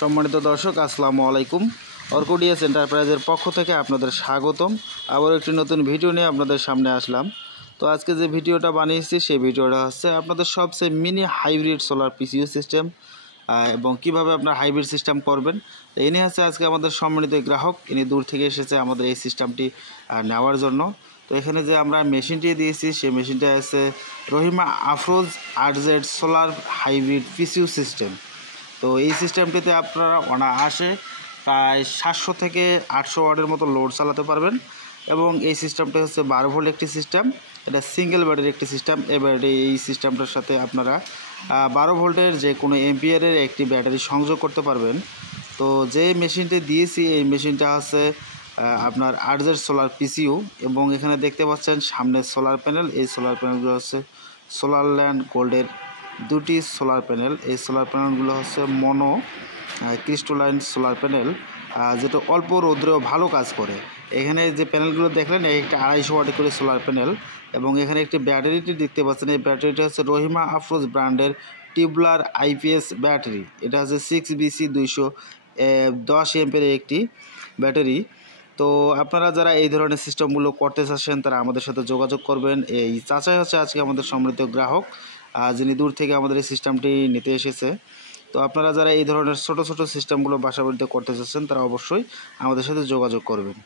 সম্মানিত দর্শক, আসসালামু আলাইকুম। অর্কোডিএস এন্টারপ্রাইজের পক্ষ থেকে আপনাদের স্বাগতম। আবার একটি নতুন ভিডিও নিয়ে আপনাদের সামনে আসলাম। তো আজকে যে ভিডিওটা বানিয়েছি সেই ভিডিওটা হচ্ছে আপনাদের সবচেয়ে মিনি হাইব্রিড সোলার পিসিইউ সিস্টেম এবং কিভাবে আপনার হাইব্রিড সিস্টেম করবেন। ইনি হচ্ছে আজকে আমাদের সম্মানিত গ্রাহক। ইনি দূর থেকে এসেছে আমাদের এই সিস্টেমটি নেওয়ার জন্য। তো এখানে যে আমরা মেশিনটি দিয়েছি সেই মেশিনটা আছে Rahima Afroz RZ solar hybrid পিসিইউ system. তো এই সিস্টেমটিতে আপনারা অনায়াসে প্রায় 700 থেকে 800 ওয়াটের মতো লোড চালাতে পারবেন এবং এই সিস্টেমটা হচ্ছে 12 ভোল্ট একটি সিস্টেম। এটা সিঙ্গেল ব্যাটারির একটি সিস্টেম। এই সিস্টেমটার সাথে আপনারা 12 ভোল্টের যে কোনো এম্পিয়ারের একটি ব্যাটারি সংযোগ করতে পারবেন। তো যে মেশিনটি দিয়েছি এই মেশিনটা হচ্ছে আপনার RZ সোলার পিসিইউ এবং এখানে দেখতে পাচ্ছেন সামনে সোলার প্যানেল। এই সোলার প্যানেলগুলো হচ্ছে সোলারল্যান্ড গোল্ডের দুটি সোলার প্যানেল। এই সোলার প্যানেলগুলো হচ্ছে মনো ক্রিস্টালাইন সোলার প্যানেল, যেটা অল্প রৌদ্রেও ভালো কাজ করে। এখানে যে প্যানেলগুলো দেখলেন একটা 250 ওয়াটের করে সোলার প্যানেল এবং এখানে একটি ব্যাটারিটি দেখতে পাচ্ছেন। এই ব্যাটারিটা হচ্ছে রহিমা আফরোজ ব্র্যান্ডের টিউবুলার IPS ব্যাটারি। এটা হচ্ছে 6BC 210 এমপিয়ারের একটি ব্যাটারি। তো আপনারা যারা এই ধরনের সিস্টেমগুলো করতে চাচ্ছেন তারা আমাদের সাথে যোগাযোগ করবেন। এই চাচাই হচ্ছে আজকে আমাদের সম্মানিত গ্রাহক, যিনি দূর থেকে আমাদের এই সিস্টেমটি নিতে এসেছে। তো আপনারা যারা এই ধরনের ছোট ছোট সিস্টেমগুলো বাসা বাড়িতে করতে চাচ্ছেন তারা অবশ্যই আমাদের সাথে যোগাযোগ করবেন।